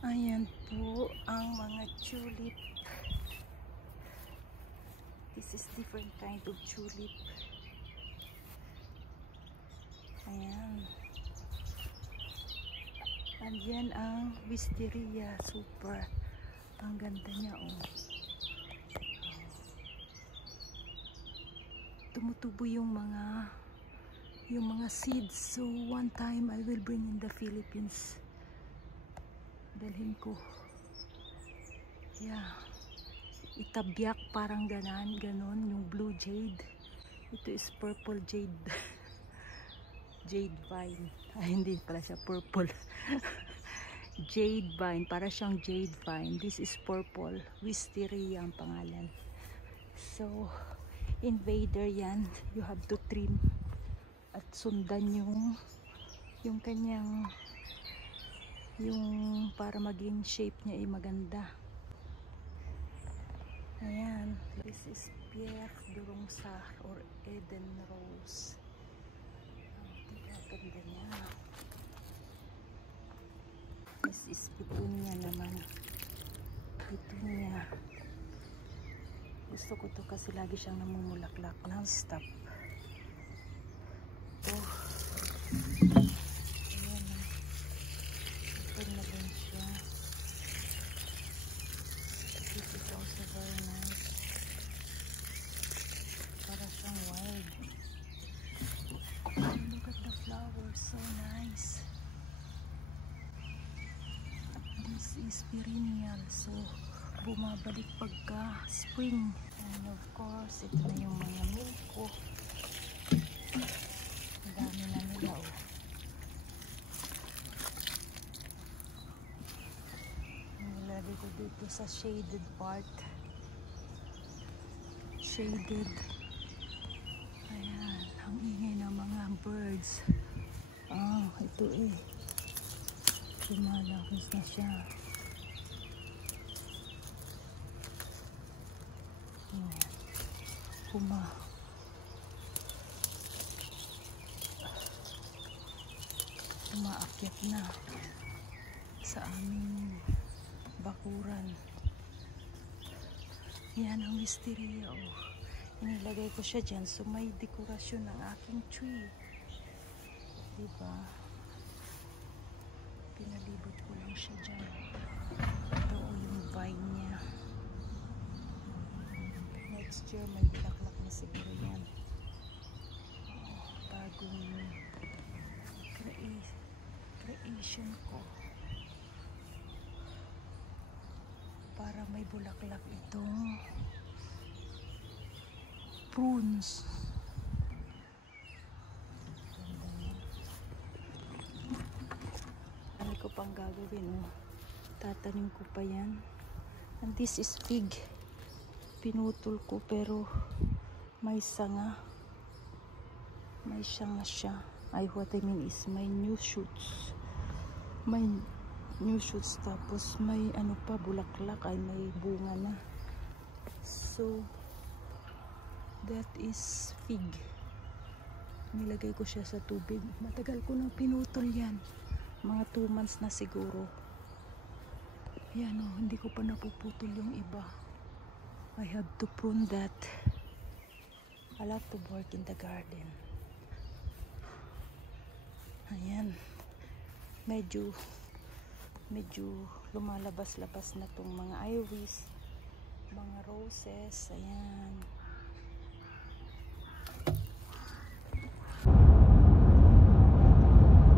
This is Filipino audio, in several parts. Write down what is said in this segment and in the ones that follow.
Ayan po ang mga tulip. This is different kind of tulip. Ayan. And yan ang wisteria. Super. Ang ganda niya, oh. Tumutubo yung mga seeds. So one time I will bring in the Philippines. Dalhin ko. Yeah. Itabyak parang ganon yung blue jade. Ito is purple jade. Jade vine. Ay, hindi pala siya purple. Jade vine. Para siyang jade vine. This is purple. Wisteria ang pangalan. So, invader yan. You have to trim at sundan yung kanyang yung para maging shape niya ay maganda. Ayan. This is Pierre Durungsar or Eden Rose. Ang ganda niya. This is Petunia naman. Petunia. Gusto ko to kasi lagi siyang namumulaklak non-stop. Oh. Ayan. Open na din siya. This is also very nice. Para siyang wild. Look at the flowers. So nice. This is perennial. So, bumabalik pagka spring. And of course, ito na yung mga milk ko. Ang dami na nila, oh. Nilagay ko dito sa shaded part. Shaded. Ayan, ang ingay ng mga birds. Ito eh. Lumalakos na siya. Umaakyat na sa aming bakuran. Yan ang wisteria, oh. Inilagay ko siya dyan so may dekorasyon ng aking tree, diba? Pinalibot ko lang siya dyan. Ito yung vine niya. Next year may bulaklak na siguro yan. Bagong creation ko para may bulaklak itong prunes. Ano ko pang gagawin, oh. Tatanim ko pa yan. And this is fig. Pinutol ko pero may sanga. May sanga siya. What I mean is may new shoots. May new shoots tapos may ano pa, bulaklak ay may bunga na. So that is fig. Nilagay ko siya sa tubig. Matagal ko nang pinutol yan. Mga 2 months na siguro. Yan, oh, hindi ko pa napuputol yung iba. I have to prune that. I love to work in the garden. Ayan. Medyo lumalabas-labas na tong mga iris, mga roses. Ayan.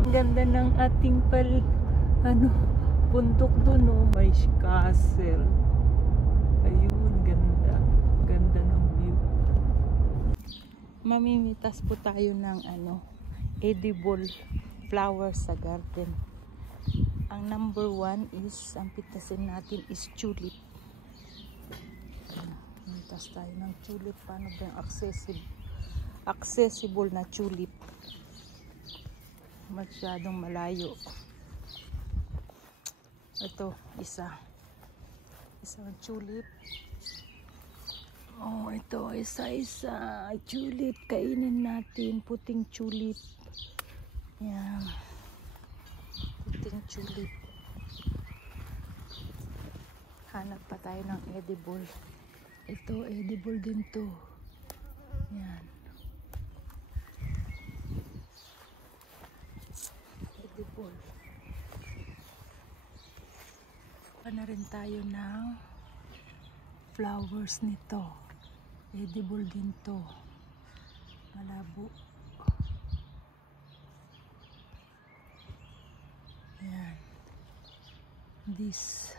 Ganda ng ating bundok dun, oh. May castle. Ayun, ganda. Ganda ng view. Mamimitas po tayo ng edible flowers sa garden. Ang number 1 is, ang pitasin natin is tulip. Mitas tayo ng tulip. Paano ba yung accessible na tulip? Masyadong malayo. Ito, isang tulip. Oh, ito, isa tulip. Kainin natin, puting tulip. Yan. Puting tulip. Hanap pa tayo ng edible. Ito, edible din to. Yan. Edible. Na rin tayo ng flowers nito. Edible din to. Malabo. Yan. This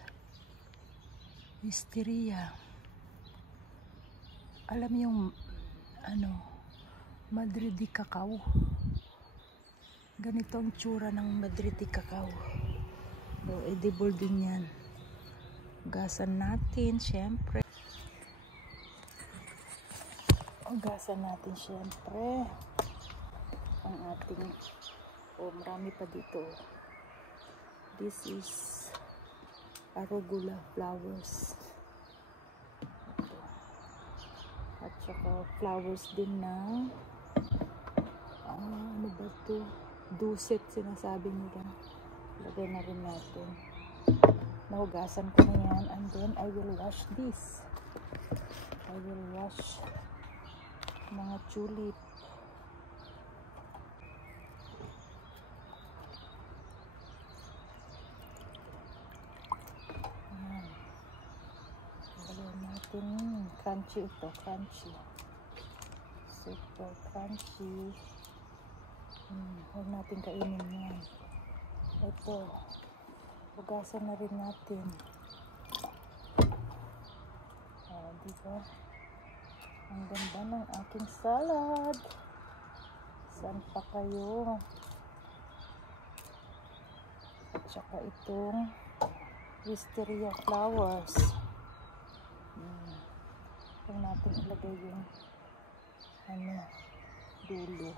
wisteria. Alam yung Madridi cacao. Ganito ang tsura ng Madridi cacao. So, edible din yan. Ugasan natin, syempre. Ugasan natin, syempre. Ang ating, marami pa dito. This is arugula flowers. Ito. At saka flowers din na ano ba ito? Duset sinasabi nila. Lagay na rin natin. Nahugasan ko na yan, and then I will wash this. I will wash mga tulip. Ayan. Lagyan natin. Crunchy ito, crunchy. Super crunchy. Huwag natin kainin yan. Ito. Hugasan na rin natin. Diba? Ang ganda ng aking salad. Saan pa kayo? At saka itong wisteria flowers. Huwag natin ilagay yung dulo.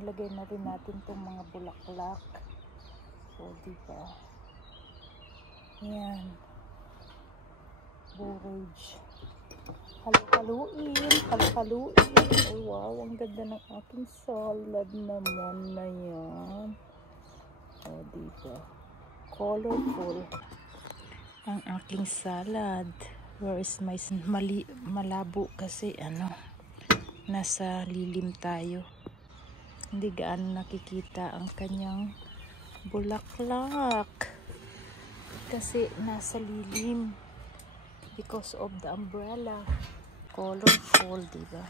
Ilagay na rin natin itong mga bulaklak. So, diba? Yan. Borage. Halu-haluin. Halu-haluin. Oh, wow. Ang ganda ng aking salad naman na yan. Oh, diba? Colorful. Ang aking salad. Where is my malabo kasi nasa lilim tayo. Hindi gaano nakikita ang kanyang bulaklak kasi nasa lilim because of the umbrella. Colorful, diba?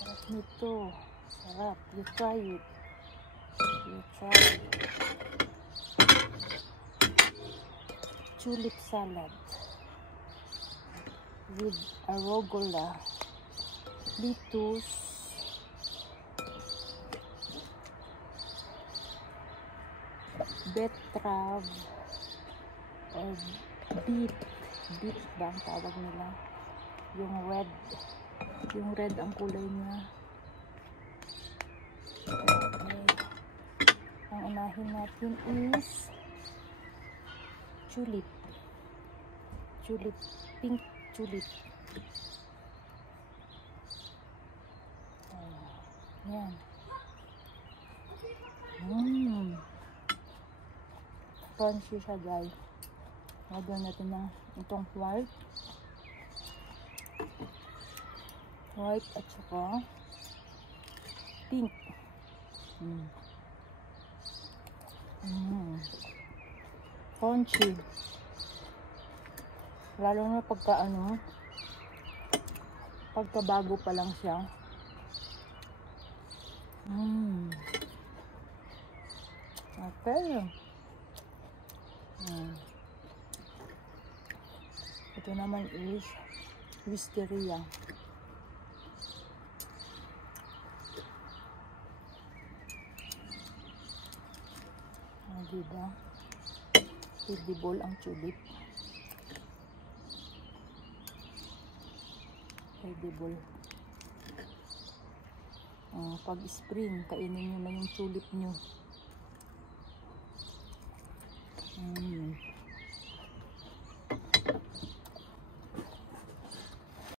Sarap nito. Sarap. You try it. You try it. Tulip salad with arugula, lettuce, betterave, or beet ba ang tawag nila? Yung red ang kulay niya. Okay. Ang unahin natin is tulip, pink tulip. Yan. Crunchy siya, guys. Lagyan natin ng itong white at saka pink. Crunchy. Lalo na pagka bago pa lang siya. Okay. Ito naman is wisteria. Diba? Edible ang tulip. Edible. Pag spring, kainin nyo na yung tulip nyo.